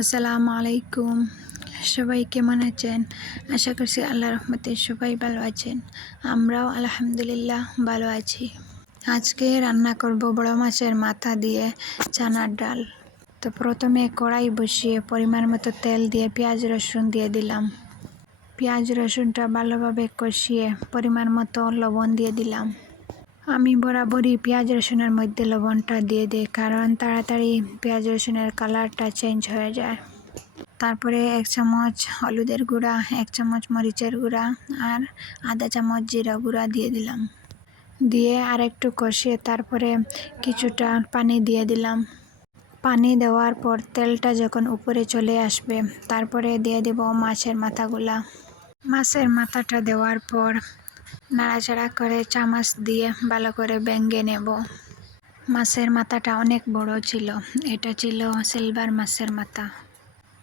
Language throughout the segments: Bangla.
আসসালামু আলাইকুম। সবাই কেমন আছেন? আশা করছি আল্লাহর রহমতে সবাই ভালো আছেন। আমরাও আলহামদুলিল্লাহ ভালো আছি। আজকে রান্না করব বড় মাছের মাথা দিয়ে চানার ডাল। তো প্রথমে কড়াই বসিয়ে পরিমাণ মতো তেল দিয়ে পেঁয়াজ রসুন দিয়ে দিলাম। পেঁয়াজ রসুনটা ভালোভাবে কষিয়ে পরিমাণ মতো লবণ দিয়ে দিলাম। আমি বরাবরই পেঁয়াজ রসুনের মধ্যে লবণটা দিয়ে দিই, কারণ তাড়াতাড়ি পেঁয়াজ রসুনের কালারটা চেঞ্জ হয়ে যায়। তারপরে 1 চামচ হলুদের গুঁড়া, 1 চামচ মরিচের গুঁড়া আর আধা চামচ জিরা গুঁড়া দিয়ে দিলাম। দিয়ে আর একটু কষিয়ে তারপরে কিছুটা পানি দিয়ে দিলাম। পানি দেওয়ার পর তেলটা যখন উপরে চলে আসবে তারপরে দিয়ে দেব মাছের মাথাগুলা। মাছের মাথাটা দেওয়ার পর নাড়াচাড়া করে চামচ দিয়ে ভালো করে ভেঙে নেব। মাছের মাথাটা অনেক বড় ছিল, এটা ছিল সিলভার মাছের মাথা।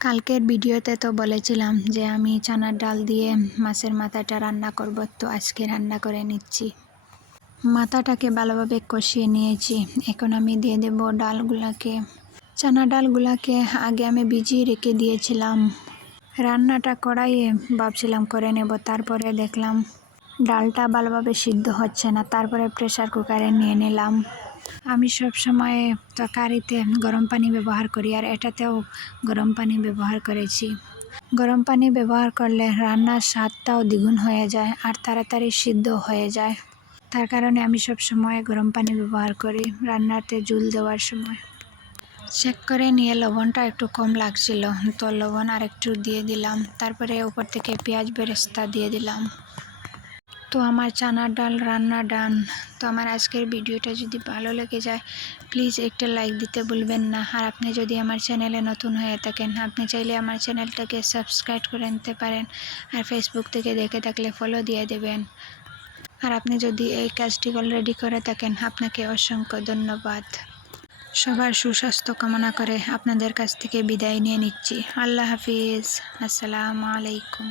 কালকের ভিডিওতে তো বলেছিলাম যে আমি চানার ডাল দিয়ে মাছের মাথাটা রান্না করব, তো আজকে রান্না করে নিচ্ছি। মাথাটাকে ভালোভাবে কষিয়ে নিয়েছি, এখন আমি দিয়ে দেব ডালগুলাকে। চানা ডালগুলাকে আগে আমি ভিজিয়ে রেখে দিয়েছিলাম। রান্নাটা কড়াইয়ে ভাবছিলাম করে নেব, তারপরে দেখলাম ডালটা ভালোভাবে সিদ্ধ হচ্ছে না, তারপরে প্রেসার কুকারে নিয়ে নিলাম। আমি সব সময় তরকারিতে গরম পানি ব্যবহার করি, আর এটাতেও গরম পানি ব্যবহার করেছি। গরম পানি ব্যবহার করলে রান্নার স্বাদটাও দ্বিগুণ হয়ে যায় আর তাড়াতাড়ি সিদ্ধ হয়ে যায়। তার কারণে আমি সব সময় গরম পানি ব্যবহার করি রান্নাতে ঝোল দেওয়ার সময়। চেক করে নিয়ে লবণটা একটু কম লাগছিল, তো লবণ আর একটু দিয়ে দিলাম। তারপরে উপর থেকে পেঁয়াজ বেরেস্তা দিয়ে দিলাম। তো আমার চানার ডাল রান্না ডান। তো আমার আজকের ভিডিওটা যদি ভালো লেগে যায় প্লিজ একটা লাইক দিতে ভুলবেন না। আর আপনি যদি আমার চ্যানেলে নতুন হয়ে থাকেন, আপনি চাইলে আমার চ্যানেলটাকে সাবস্ক্রাইব করে নিতে পারেন। আর ফেসবুক থেকে দেখে থাকলে ফলো দিয়ে দেবেন। আর আপনি যদি এই কাজটি অলরেডি করে থাকেন আপনাকে অসংখ্য ধন্যবাদ। সবার সুস্বাস্থ্য কামনা করে আপনাদের কাছ থেকে বিদায় নিয়ে নিচ্ছি। আল্লাহ হাফিজ। আসসালামু আলাইকুম।